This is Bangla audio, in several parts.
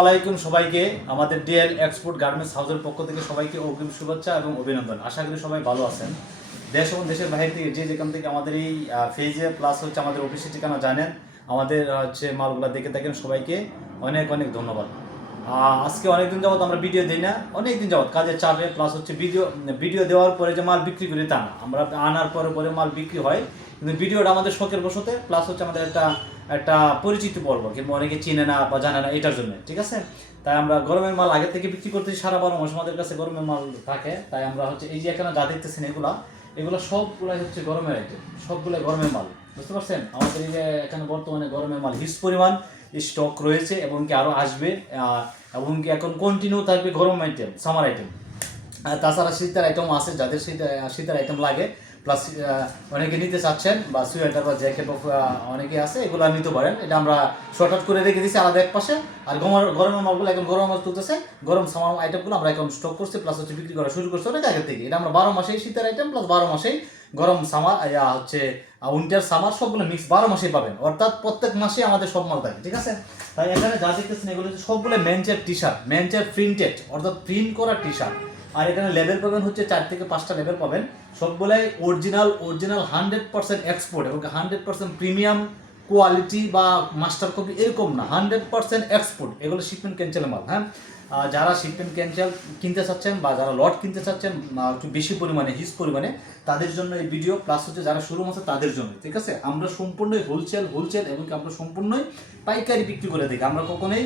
আলাইকুম সবাইকে। আমাদের ডিএল এক্সপোর্ট গার্মেন্টস হাউসের পক্ষ থেকে সবাইকে অগ্রিম শুভেচ্ছা এবং অভিনন্দন। আশা করি সবাই ভালো আছেন। দেশ এবং দেশের বাইরে থেকে যে যেখান থেকে আমাদের এই ফেজে প্লাস হচ্ছে আমাদের অফিসের ঠিকানা জানেন। আমাদের হচ্ছে মালগুলা দেখে থাকেন সবাইকে। অনেক অনেক ধন্যবাদ। আজকে অনেকদিন যাবত আমরা ভিডিও দিই না। অনেকদিন যাবত কাজের চাপে প্লাস হচ্ছে ভিডিও ভিডিও দেওয়ার পরে যে মাল বিক্রি করি তা না। আমরা আনার পরে পরে মাল বিক্রি হয়, কিন্তু ভিডিওটা আমাদের শখের বসতে প্লাস হচ্ছে আমাদের একটা একটা পরিচিতি পর্ব কিংবা অনেকে চিনে না বা জানে না এটার জন্য, ঠিক আছে? তাই আমরা গরমের মাল আগে থেকে বিক্রি করতেছি সারা বারো মাস। আমাদের কাছে গরমের মাল থাকে, তাই আমরা হচ্ছে এই যে এখানে যা দেখতেছেন এগুলা এগুলো সবগুলাই হচ্ছে গরমের আইটেম সবগুলাই গরমের মাল, বুঝতে পারছেন? আমাদের এই যে এখানে বর্তমানে গরমের মাল হিস পরিমাণ স্টক রয়েছে এবং কি আরও আসবে এবং কি এখন কন্টিনিউ থাকবে গরম আইটেম সামার আইটেম তাছাড়া শীতের আইটেম আছে, যাদের শীতের শীতের আইটেম লাগে প্লাস অনেকে নিতে চাচ্ছেন বা সোয়েটার বা জ্যাকেট অনেকে আছে, এগুলো নিতে পারেন। এটা আমরা শর্ট আউট করে রেখে দিচ্ছি আলাদা এক পাশে। আর গরম গরমের মালগুলো এখন গরম মাল তুলতেছে গরম সামার আইটেমগুলো আমরা এখন স্টক করছি প্লাস হচ্ছে বিক্রি করা শুরু করছি অনেক আগে থেকে। এটা আমরা বারো মাসেই শীতের আইটেম প্লাস বারো মাসেই গরম সামার হচ্ছে উইন্টার সামার সবগুলো মিক্স বারো মাসেই পাবেন। অর্থাৎ প্রত্যেক মাসে আমাদের সব মাল থাকে, ঠিক আছে? তাই এখানে যা দেখতেছেন এগুলো হচ্ছে সবগুলো মেঞ্চের টি শার্ট মেঞ্চের প্রিন্টেড অর্থাৎ প্রিন্ট করা টি শার্ট আর এখানে লেভেল পাবেন হচ্ছে চার থেকে পাঁচটা লেভেল পাবেন। সবগুলাই original original hundred percent export এবং হান্ড্রেড পার্সেন্ট প্রিমিয়াম কোয়ালিটি বা মাস্টার কপি এরকম না হান্ড্রেড পার্সেন্ট এক্সপোর্ট এগুলো শিপমেন্ট ক্যান্সেলের মাল হ্যাঁ? যারা শিপমেন্ট ক্যান্সেল কিনতে চাচ্ছেন বা যারা লট কিনতে চাচ্ছেন একটু বেশি পরিমাণে হিস পরিমাণে, তাদের জন্য এই ভিডিও প্লাস হচ্ছে যারা শুরু আছে তাদের জন্য, ঠিক আছে? আমরা সম্পূর্ণই হোলসেল হোলসেল এবং আমরা সম্পূর্ণই পাইকারি বিক্রি করে থাকি। আমরা কখনোই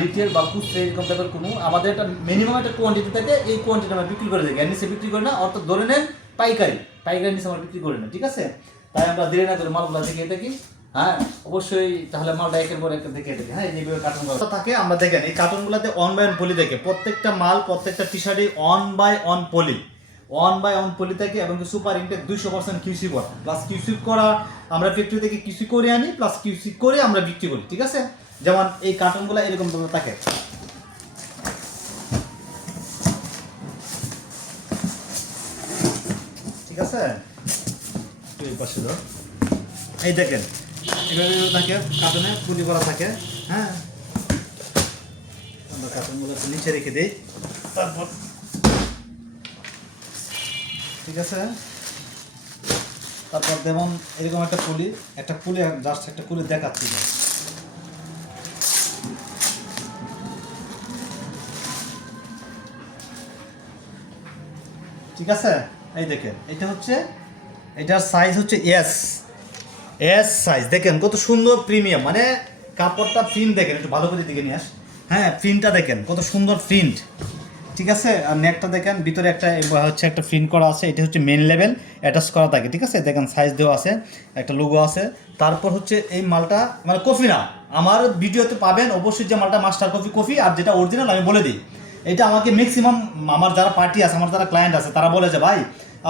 রিটেল বা খুচরা এরকম টাইপের কোনো, আমাদের একটা মিনিমাম একটা কোয়ান্টিটি থাকে, এই কোয়ান্টিটি আমরা বিক্রি করে থাকি। এর নিচে বিক্রি করি না, অর্থাৎ ধরে নেন পাইকারি। পাইকারি নিচে আমরা বিক্রি করি না, ঠিক আছে? তাই আমরা দেরি না করে মালগুলো দেখিয়ে থাকি। হ্যাঁ অবশ্যই তাহলে মালটা একের পর এক দেখিয়ে থাকি হ্যাঁ যেভাবে কার্টুন থাকে আমরা দেখেন এই কার্টুনগুলোতে অন বাই অন পলি থাকে প্রত্যেকটা মাল প্রত্যেকটা T শার্টই one by one poly one by one poly থাকে এবং সুপার ইনটেক দুইশো পার্সেন্ট কিউসি করা প্লাস কিউসি করা আমরা ফ্যাক্টরি থেকে কিউসি করে আনি প্লাস কিউসি করে আমরা বিক্রি করি ঠিক আছে? যেমন এই কার্টুনগুলো এরকম ভাবে থাকে। ঠিক আছে? এই এই দেখেন। এভাবে থাকে, কার্টুনে পুলি করা থাকে হ্যাঁ? আমরা নিচে রেখে দিই। তারপর ঠিক আছে? তারপর যেমন এরকম একটা পুলি একটা পুলি জাস্ট একটা পুলি দেখাচ্ছি। ঠিক আছে? এই দেখেন, এটা হচ্ছে, এটার সাইজ হচ্ছে এস এস সাইজ দেখেন কত সুন্দর প্রিমিয়াম মানে কাপড়টা প্রিন্ট দেখেন, একটু ভালো করে দিকে নিয়ে আস। হ্যাঁ প্রিন্টটা দেখেন, কত সুন্দর প্রিন্ট ঠিক আছে? আর নেকটা দেখেন, ভিতরে একটা হচ্ছে একটা প্রিন্ট করা আছে, এটা হচ্ছে মেন লেভেল অ্যাটাচ করা থাকে, ঠিক আছে? দেখেন সাইজ দেওয়া আছে, একটা লোগো আছে। তারপর হচ্ছে এই মালটা মানে কফি না, আমার ভিডিওতে পাবেন, অবশ্যই যে মালটা মাস্টার কফি কফি আর যেটা অরিজিনাল আমি বলে দিই। এটা আমাকে ম্যাক্সিমাম আমার যারা পার্টি আছে, আমার যারা ক্লায়েন্ট আছে, তারা বলে যে, ভাই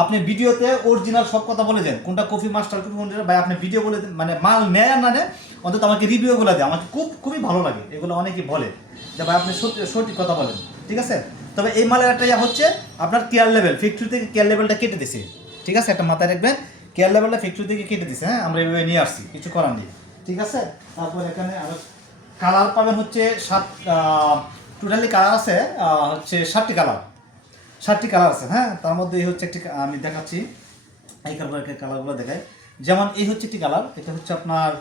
আপনি ভিডিওতে অরিজিনাল সব কথা বলে দেন। কোনটা কফি মাস্টার কফি কোনটা, ভাই আপনি ভিডিও বলে দেন মানে মাল নেয় আর না নেয়, অন্তত আমাকে রিভিউগুলো দেয় আমাকে খুব, খুবই ভালো লাগে, এগুলো অনেকেই বলে। যে ভাই আপনি সত্যি, সঠিক কথা বলেন, ঠিক আছে? তবে এই মালের একটা ইয়া হচ্ছে, আপনার কেয়ার লেভেল ফ্যাক্টরি থেকে কেয়ার লেভেলটা কেটে দিছে। ঠিক আছে? একটা মাথায় রাখবেন কেয়ার লেভেলটা ফ্যাক্টরি থেকে কেটে দিছে হ্যাঁ? আমরা এভাবে নিয়ে আসছি, কিছু করার নেই। ঠিক আছে? তারপর এখানে আরও কালার পাবেন হচ্ছে সাত টোটালি কালার আছে হচ্ছে সাতটি কালার সাতটি কালার আছে হ্যাঁ? তার মধ্যে এই হচ্ছে একটি, আমি দেখাচ্ছি। এই কালার কালারগুলো দেখাই। যেমন এই হচ্ছে একটি কালার এটা হচ্ছে আপনার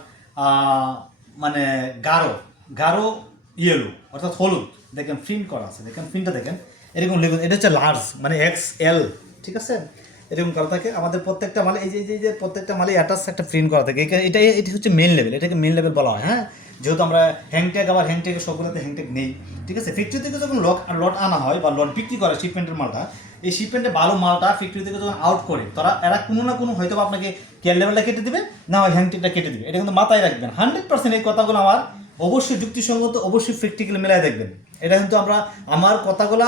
মানে গাঢ় গাঢ় ইয়েলো অর্থাৎ হলুদ। দেখেন প্রিন্ট করা আছে, দেখেন প্রিন্টটা দেখেন। এরকম লেগুন এটা হচ্ছে লার্জ মানে এক্স এল ঠিক আছে? এরকম করা থাকে। আমাদের প্রত্যেকটা মালে, এই যে যে- প্রত্যেকটা মালে অ্যাটাচ একটা প্রিন্ট করা থাকে। এটা এটা হচ্ছে মেন লেভেল এটাকে মেন লেভেল বলা হয় হ্যাঁ? যেহেতু আমরা হ্যাংট্যাগ আবার হ্যাংট্যাগের সবগুলোতে হ্যাংট্যাগ নেই, ঠিক আছে? ফ্যাক্টরি থেকে যখন লট লট আনা হয় বা লট বিক্রি করে শিপমেন্টের মালটা, এই শিপমেন্টে ভালো মালটা ফ্যাক্টরি থেকে যখন আউট করে, তারা, এরা কোনো না কোনো হয়তো আপনাকে কেয়ার লেভেলটা কেটে দিবে, না হয় হ্যাংট্যাগটা কেটে দেবে। এটা কিন্তু মাথায় রাখবেন। হান্ড্রেড পার্সেন্ট এই কথাগুলো আমার অবশ্যই যুক্তিসঙ্গত, অবশ্যই প্র্যাকটিক্যালি মেলায় দেখবেন। এটা কিন্তু আমরা, আমার কথাগুলা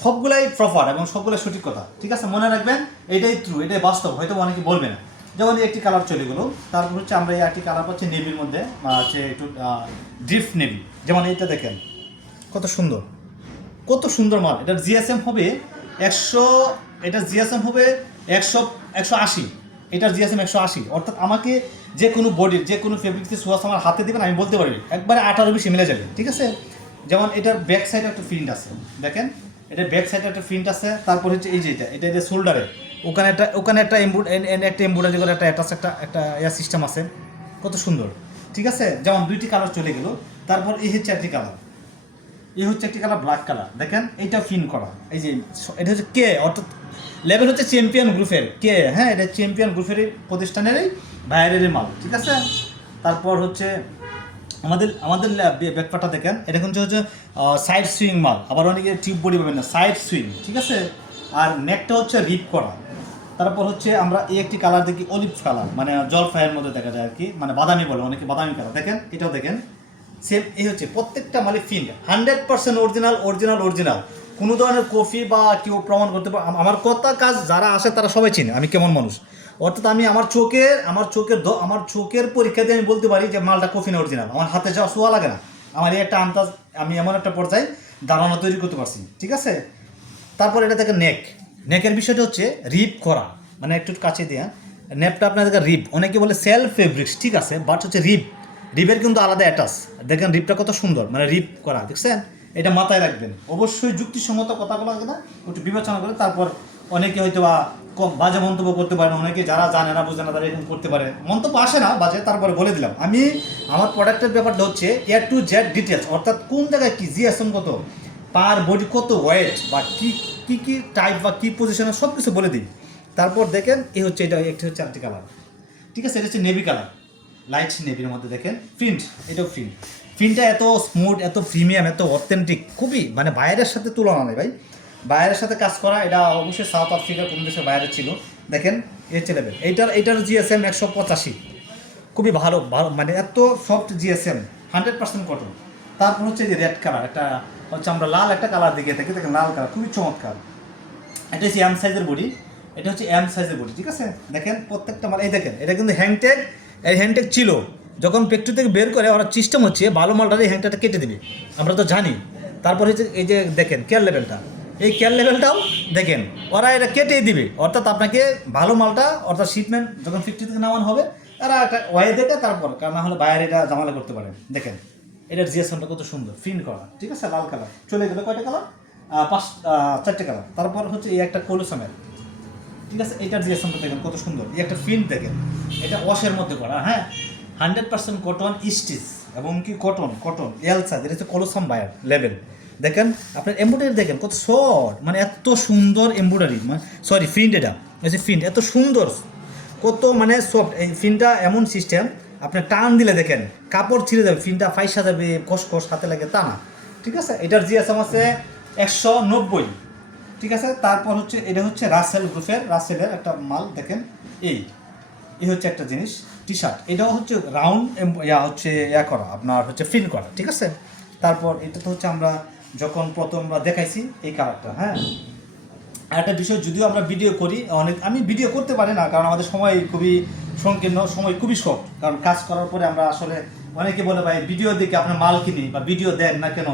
সবগুলাই প্রপার এবং সবগুলাই সঠিক কথা, ঠিক আছে? মনে রাখবেন, এটাই ট্রু এটাই বাস্তব হয়তো অনেকে বলবে না। যেমন একটি কালার চলে গেলো। তারপর হচ্ছে আমরা এই একটি কালার পাচ্ছি নেভির মধ্যে হচ্ছে একটু ড্রিফট নেভি। যেমন এইটা দেখেন, কত সুন্দর। কত সুন্দর মাল। এটার জিএসএম হবে একশো এটার জিএসএম হবে একশো একশো আশি। এটার জিএসএম একশো আশি। অর্থাৎ আমাকে যে কোনো বডির যে কোনো ফেব্রিক্সের সোয়াস আমার হাতে দেবেন, আমি বলতে পারি। একবারে আঠারো বেশি মিলে যাবে, ঠিক আছে? যেমন এটার ব্যাক সাইডে একটা প্রিন্ট আছে। দেখেন এটা ব্যাক সাইডে একটা প্রিন্ট আছে। তারপর হচ্ছে এই যে এটা এটা এটা শোল্ডারে ওখানে একটা ওখানে একটা একটা এমব্রয়ডারি করে একটা অ্যাটাচ একটা একটা ইয়া সিস্টেম আছে। কত সুন্দর। ঠিক আছে? যেমন দুইটি কালার চলে গেল। তারপর এই হচ্ছে একটি কালার এই হচ্ছে একটি কালার ব্ল্যাক কালার দেখেন, এইটা ফিন করা। এই যে, এটা হচ্ছে কে অর্থাৎ লেভেল হচ্ছে চ্যাম্পিয়ন গ্রুপের কে হ্যাঁ এটা চ্যাম্পিয়ন গ্রুপের প্রতিষ্ঠানেরই বাইরের মাল। ঠিক আছে? তারপর হচ্ছে আমাদের আমাদের ব্যাপারটা দেখেন। এটা কিন্তু হচ্ছে সাইড সুইং মাল। আবার অনেকে টিউব বডি পাবেন না। সাইড সুইং ঠিক আছে? আর নেকটা হচ্ছে রিপ করা। তারপর হচ্ছে আমরা এই একটি কালার দেখি অলিভ কালার মানে জলফাইয়ের মধ্যে দেখা যায় আর কি মানে বাদামি বলে, অনেকে বাদামি কালার দেখেন, এটাও দেখেন। সেম এই হচ্ছে প্রত্যেকটা মানে feel hundred percent original original original কোনো ধরনের কফি বা কেউ প্রমাণ করতে পারে আমার কথা, কাজ যারা আসে তারা সবাই চিনে, আমি কেমন মানুষ। অর্থাৎ আমি আমার চোখের আমার চোখের আমার চোখের পরীক্ষা দিয়ে আমি বলতে পারি যে মালটা কফি না অরিজিনাল আমার হাতে যাওয়া শোয়া লাগে না। আমার এই একটা আন্দাজ, আমি এমন একটা পর্যায়ে ধারণা তৈরি করতে পারছি, ঠিক আছে? তারপর এটা দেখেন নেক নেকের বিষয়টা হচ্ছে রিপ করা। মানে একটু কাছে দিয়ে নেপটা আপনাদেরকে রিপ অনেকে বলে সেলফ ফেব্রিক্স ঠিক আছে? বাট হচ্ছে রিপ রিপের কিন্তু আলাদা অ্যাটাচ দেখেন রিপটা কত সুন্দর মানে রিপ করা, দেখছেন? এটা মাথায় রাখবেন। অবশ্যই যুক্তিসঙ্গত কথাগুলো না, একটু বিবেচনা করে, তারপর অনেকে হয়তো বা কম বাজে মন্তব্য করতে পারেন, অনেকে যারা জানে না, বুঝে না, তারা এরকম করতে পারে। মন্তব্য আসে না, বাজে, তারপরে বলে দিলাম। আমি, আমার প্রোডাক্টের ব্যাপারটা হচ্ছে এ টু জেড ডিটেলস অর্থাৎ কোন জায়গায় কি জিএসএম কত পার বডি কত ওয়েট বা কি কি কি টাইপ বা কি পজিশনে সব কিছু বলে দিই। তারপর দেখেন এই হচ্ছে এটা, একটি হচ্ছে আরেকটি কালার ঠিক আছে, এটা হচ্ছে নেভি কালার লাইট নেভির মধ্যে দেখেন প্রিন্ট এটাও প্রিন্ট প্রিন্টটা এত স্মুথ এত প্রিমিয়াম এত অথেন্টিক খুবই মানে বাইরের সাথে তুলনা নেই ভাই। বাইরের সাথে কাজ করা, এটা অবশ্যই সাউথ আফ্রিকার কোন দেশের বাইরে ছিল। দেখেন এই লেভেল এইটার এইটার জিএসএম একশো পঁচাশি। খুবই ভালো ভালো মানে এত soft GSM hundred percent cotton তারপর হচ্ছে যে রেড কালার একটা হচ্ছে আমরা লাল একটা কালার দিকে থাকি, দেখেন লাল কালার, খুবই চমৎকার। এটা হচ্ছে এম সাইজের বডি এটা হচ্ছে এম সাইজের বডি ঠিক আছে? দেখেন প্রত্যেকটা মাল এই দেখেন, এটা কিন্তু হ্যাংটেগ এই হ্যাংটেগ ছিল। যখন ফ্যাক্টরি থেকে বের করে ওরা সিস্টেম হচ্ছে, ভালো মালটা এই হ্যাংটাটা কেটে দিবে। আমরা তো জানি। তারপর হচ্ছে এই যে দেখেন কেয়ার লেভেলটা এই কেয়ার লেভেলটাও দেখেন, ওরা এটা কেটেই দিবে। অর্থাৎ আপনাকে ভালো মালটা, অর্থাৎ শিপমেন্ট যখন ফ্যাক্টরি থেকে নামানো হবে, তারা একটা ওয়ে দেখে তারপর, কারণ না হলে বাইরে এটা জামালা করতে পারে। দেখেন। এটার জিএসএমটা কত সুন্দর প্রিন্ট করা ঠিক আছে? লাল কালার চলে গেলে কয়টা কালার পাঁচ চারটে কালার তারপর হচ্ছে এই একটা কোলোসামের ঠিক আছে? এটার জিএসএমটা দেখেন কত সুন্দর। এই একটা প্রিন্ট দেখেন। এটা ওয়াশের মধ্যে করা হ্যাঁ? হান্ড্রেড পার্সেন্ট কটন স্টিচ এবং কি কটন কটন এল সাইজ এটা হচ্ছে কোলোসাম বায়ার লেভেল দেখেন, আপনার এমব্রয়ডারি দেখেন কত শর্ট মানে এত সুন্দর এমব্রয়ডারি মানে সরি প্রিন্ট এটা প্রিন্ট এত সুন্দর, কত মানে সফট এই ফিনটা এমন সিস্টেম আপনি টান দিলে দেখেন, কাপড় ছিঁড়ে যাবে, ফিনটা ফাইসা যাবে কষ হাতে লাগে, তা না। ঠিক আছে? এটার জিএসএম আছে একশো নব্বই। ঠিক আছে? তারপর হচ্ছে, এটা হচ্ছে রাসেল গ্রুপের, রাসেলের একটা মাল, দেখেন। এই এই হচ্ছে একটা জিনিস টি শার্ট এটাও হচ্ছে রাউন্ড ইয়া হচ্ছে, ইয়া করা, আপনার হচ্ছে ফিন করা, ঠিক আছে? তারপর এটা তো হচ্ছে আমরা যখন প্রথম দেখাইছি, এই কালারটা হ্যাঁ? আর একটা বিষয়, যদিও আমরা ভিডিও করি, অনেক আমি ভিডিও করতে পারি না, কারণ আমাদের সময় খুবই সংকীর্ণ সময় খুবই শর্ট কারণ কাজ করার পরে আমরা আসলে অনেকে বলে ভাই, ভিডিও দেখে আপনার মাল কিনি বা ভিডিও দেন না কেন?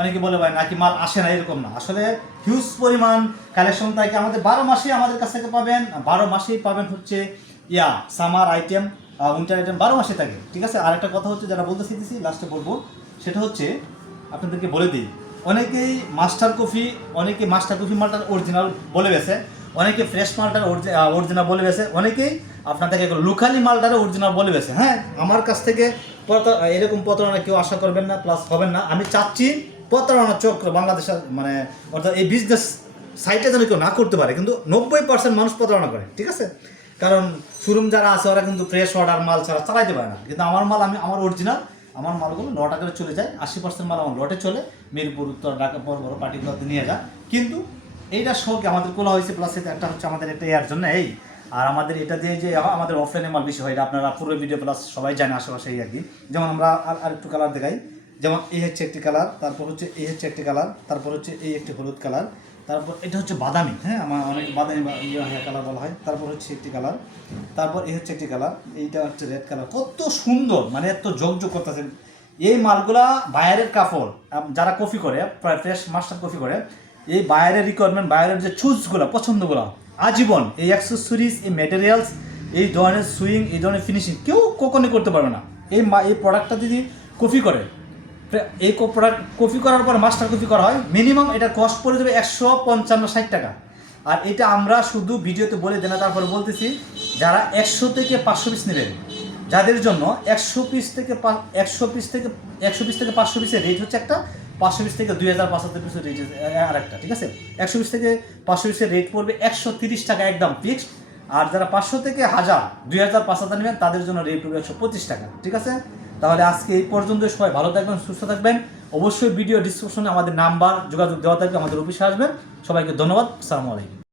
অনেকে বলে ভাই, নাকি মাল আসে না? এরকম না। আসলে হিউজ পরিমাণ কালেকশন থাকে। আমাদের বারো মাসে আমাদের কাছ থেকে পাবেন বারো মাসেই পাবেন হচ্ছে, ইয়া সামার আইটেম উইন্টার আইটেম বারো মাসে থাকে। ঠিক আছে? আর একটা কথা হচ্ছে যারা বলতে শিখেছি লাস্টে বলব, সেটা হচ্ছে আপনাদেরকে বলে দিই। অনেকেই মাস্টার কফি অনেকে মাস্টার কফি মালটার অরিজিনাল বলে বেছে অনেকে ফ্রেশ মালটার অরিজিনাল বলে বেছে, অনেকেই আপনাদেরকে লোকালি মালটার অরিজিনাল বলে বেছে হ্যাঁ? আমার কাছ থেকে এরকম প্রতারণা কেউ আশা করবেন না প্লাস হবেন না। আমি চাচ্ছি প্রতারণা চক্র বাংলাদেশের মানে অর্থাৎ এই বিজনেস সাইটে যেন কেউ না করতে পারে, কিন্তু নব্বই পার্সেন্ট মানুষ প্রতারণা করে, ঠিক আছে? কারণ শোরুম যারা আছে, ওরা কিন্তু ফ্রেশ অর্ডার মাল ছাড়া চালাইতে পারে না। কিন্তু আমার মাল আমি, আমার অরিজিনাল আমার মালগুলো ন টাকায় চলে যায়, আশি পার্সেন্ট মাল আমার লটে চলে, মিরপুর, উত্তর, ঢাকা, বড় বড় পার্টিগুলোতে নিয়ে যায়। কিন্তু এইটা শোকে আমাদের কোলা হয়েছে প্লাস এটা একটা হচ্ছে আমাদের এটা ইয়ার জন্য এই। আর আমাদের এটা দিয়ে যে আমাদের অফলাইনে মাল বেশি হয়, এটা আপনারা পুরো ভিডিও প্লাস সবাই জানে আশেপাশে এই আর কি। যেমন আমরা আর আর একটু কালার দেখাই। যেমন এই হচ্ছে একটি কালার তারপর হচ্ছে এই হচ্ছে একটি কালার তারপর হচ্ছে এই একটি হলুদ কালার তারপর এটা হচ্ছে বাদামি হ্যাঁ? আমার অনেক বাদামি বা ইয়ে কালার বলা হয়। তারপর হচ্ছে একটি কালার তারপর এই হচ্ছে একটি কালার এইটা হচ্ছে রেড কালার কত সুন্দর মানে এত যোগ করতেছে এই মালগুলা বাইরের কাপড় যারা কফি করে, প্রায় ফ্রেশ মাস্টার কফি করে এই বাইরের রিকোয়ারমেন্ট বাইরের যে চুজগুলো পছন্দগুলো, আজীবন এই অ্যাক্সেসরিজ এই ম্যাটেরিয়ালস এই ধরনের সুইং এই ধরনের ফিনিশিং কেউ কখনই করতে পারবে না। এই এই প্রোডাক্টটা যদি কফি করে এই প্রোডাক্ট কপি করার পর মাস্টার কপি করা হয় মিনিমাম এটা কস্ট পড়ে যাবে একশো পঞ্চান্ন ষাট টাকা। আর এটা আমরা শুধু ভিডিওতে বলে দেনা তারপরে বলতেছি, যারা একশো থেকে পাঁচশো পিস নেবেন, যাদের জন্য একশো পিস থেকে একশো পিস থেকে, একশো পিস থেকে পাঁচশো পিসের রেট হচ্ছে একটা পাঁচশো বিশ থেকে দুই হাজার পাঁচ হাজার পিসের রেট আর একটা ঠিক আছে? একশো বিশ থেকে পাঁচশো বিশের রেট পড়বে একশো তিরিশ টাকা একদম ফিক্সড আর যারা পাঁচশো থেকে হাজার, দুই হাজার পাঁচ হাজার নেবেন, তাদের জন্য রেট পড়বে একশো পঁচিশ টাকা, ঠিক আছে? তাহলে আজকে এই পর্যন্ত সবাই ভালো থাকবেন, সুস্থ থাকবেন। অবশ্যই ভিডিও ডিসক্রিপশনে আমাদের নাম্বার যোগাযোগ দেওয়া থাকবে, আমাদের অফিসে আসবেন। সবাইকে ধন্যবাদ সালামু আলাইকুম।